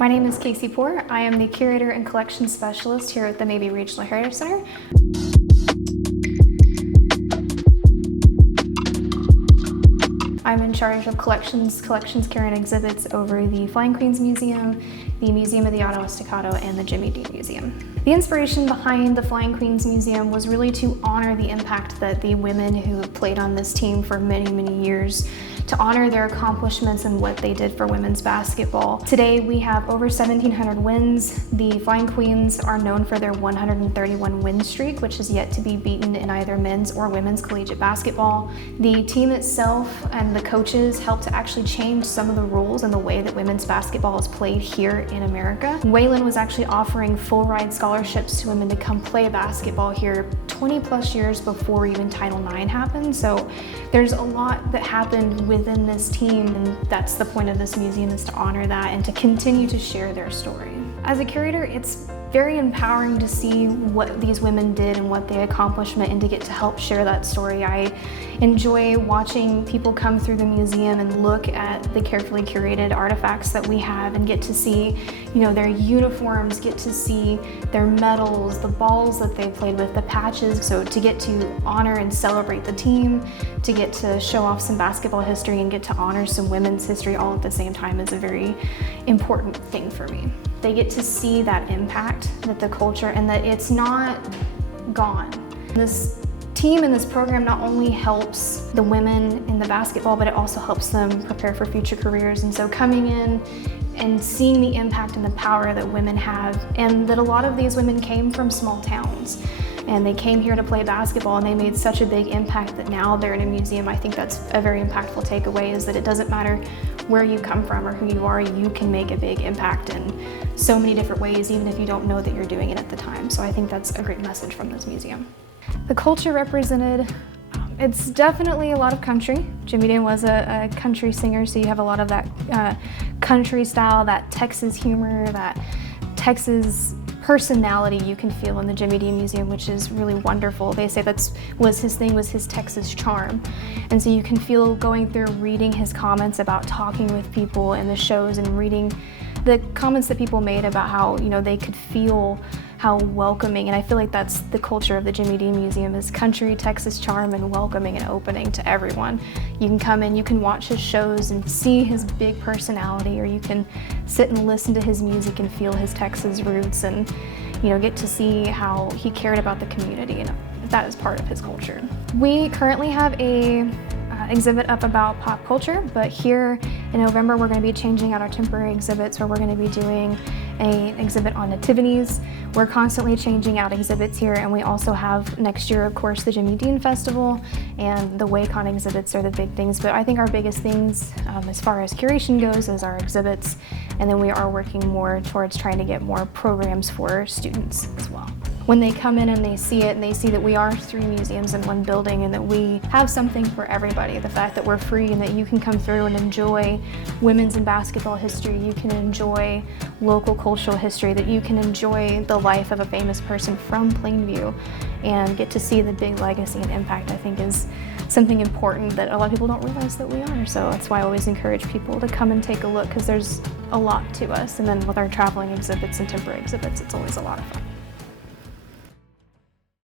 My name is Casey Poore. I am the Curator and Collections Specialist here at the Mabee Regional Center. I'm in charge of collections care and exhibits over the Flying Queens Museum, the Museum of the Ottawa Staccato, and the Jimmy Dean Museum. The inspiration behind the Flying Queens Museum was really to honor the impact that the women who played on this team for many, many years, to honor their accomplishments and what they did for women's basketball. Today we have over 1,700 wins. The Flying Queens are known for their 131 win streak, which is yet to be beaten in either men's or women's collegiate basketball. The team itself and the coaches helped to actually change some of the rules and the way that women's basketball is played here in America. Wayland was actually offering full ride scholarships to women to come play basketball here 20 plus years before even Title IX happened. So there's a lot that happened within this team, and that's the point of this museum, is to honor that and to continue to share their story. As a curator, it's very empowering to see what these women did and what they accomplished and to get to help share that story. I enjoy watching people come through the museum and look at the carefully curated artifacts that we have and get to see, their uniforms, get to see their medals, the balls that they played with, the patches. So to get to honor and celebrate the team, to get to show off some basketball history and get to honor some women's history all at the same time is a very important thing for me. They get to see that impact, that the culture, and that it's not gone. This team and this program not only helps the women in the basketball, but it also helps them prepare for future careers. And so coming in and seeing the impact and the power that women have, and that a lot of these women came from small towns, and they came here to play basketball and they made such a big impact that now they're in a museum. I think that's a very impactful takeaway, is that it doesn't matter where you come from or who you are, you can make a big impact in so many different ways, even if you don't know that you're doing it at the time. So I think that's a great message from this museum. The culture represented, it's definitely a lot of country. Jimmy Dean was a country singer, so you have a lot of that country style, that Texas humor, that Texas personality you can feel in the Jimmy Dean Museum, which is really wonderful. They say was his Texas charm. And so you can feel going through reading his comments about talking with people in the shows and reading the comments that people made about how, they could feel how welcoming, and I feel like that's the culture of the Jimmy Dean Museum, is country, Texas charm, and welcoming and opening to everyone. You can come in, you can watch his shows and see his big personality, or you can sit and listen to his music and feel his Texas roots and, get to see how he cared about the community, and that is part of his culture. We currently have a exhibit up about pop culture, but here in November we're going to be changing out our temporary exhibits, where we're going to be doing an exhibit on nativities. We're constantly changing out exhibits here, and we also have next year, of course, the Jimmy Dean Festival, and the Waycon exhibits are the big things. But I think our biggest things as far as curation goes is our exhibits, and then we are working more towards trying to get more programs for students as well. When they come in and they see it and they see that we are 3 museums in one building and that we have something for everybody, the fact that we're free and that you can come through and enjoy women's and basketball history, you can enjoy local cultural history, that you can enjoy the life of a famous person from Plainview and get to see the big legacy and impact, I think is something important that a lot of people don't realize that we are. So that's why I always encourage people to come and take a look, because there's a lot to us. And then with our traveling exhibits and temporary exhibits, it's always a lot of fun.